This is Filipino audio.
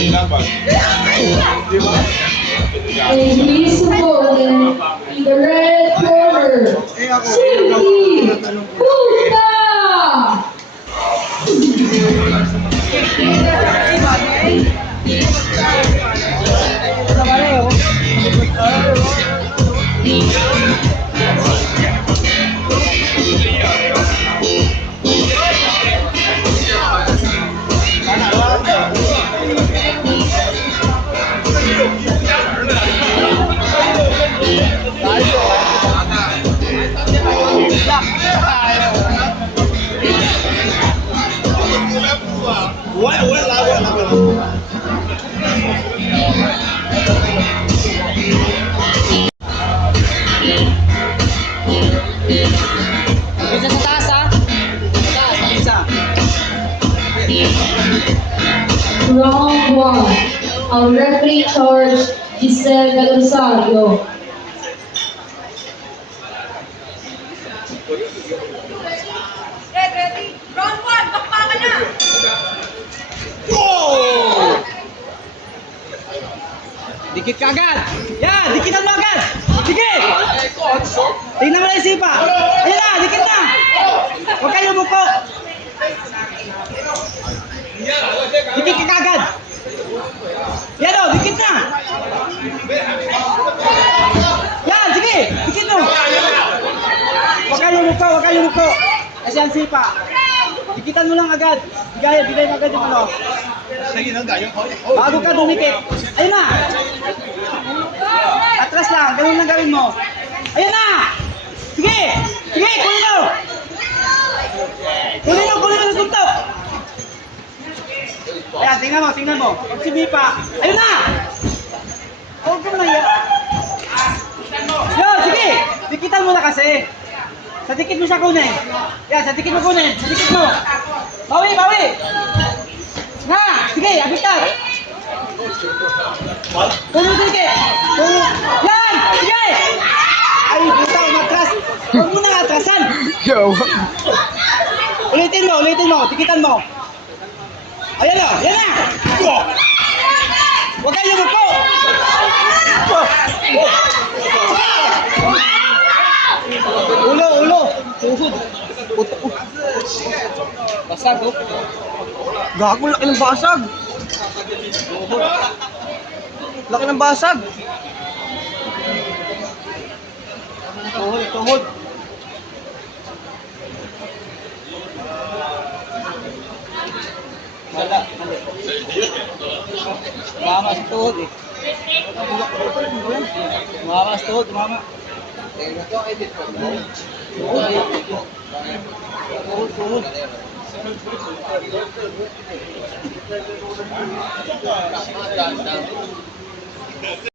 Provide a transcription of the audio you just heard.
Natingnan ba? Di ba? Opponent in the red corner, Cindy Wala, wala, wala, wala. Isa sa taas ha. Sa taas, isa. Round one. Ang referee charge, Giselle Gonzago. Red, ready? Round one, bakbakan na! Dikit ka agad. Yan, dikitan mo agad. Dikit. Tingnan mo na sipa. Ayan na, dikit na. Huwag kayo buko. Dikit ka agad. Yan o, dikit na. Yan, sige. Dikit mo. Huwag kayo buko, huwag kayo buko. Kasi ang sipa. Dikitan mo lang agad. Bigay, bigay mo agad yung ano. Sige na, gayo. Bago ka dumikit. Ayun na. Atras lang. Ganun lang gawin mo. Ayun na. Sige. Sige, kunin mo. Kunin mo, kunin mo sa suntok. Ayan, tingnan mo, tingnan mo. Sumipa. Ayun na. Huwag ka na yan. Yo, sige. Dikitan mo na kasi. Sa dikit mo siya kunin. Yan, sa dikit mo kunin. Sa dikit mo. Bawi, bawi. Na, sige, abitan. Kunin mo sige. Kunin. Yan, sige. Ay, puta, umatras. Huwag mo nang atrasan. Ulitin mo, ulitin mo. Tikitan mo. Ayan na, yan na. Huwag kayo lupo. Ulo, ulo. Tuhod. Basag, oh. Gago, laki ng basag. Laki ng basag. Tuhod, tuhod. Mama sa tuhod eh. Mama sa tuhod, mama. Tuhod, tuhod.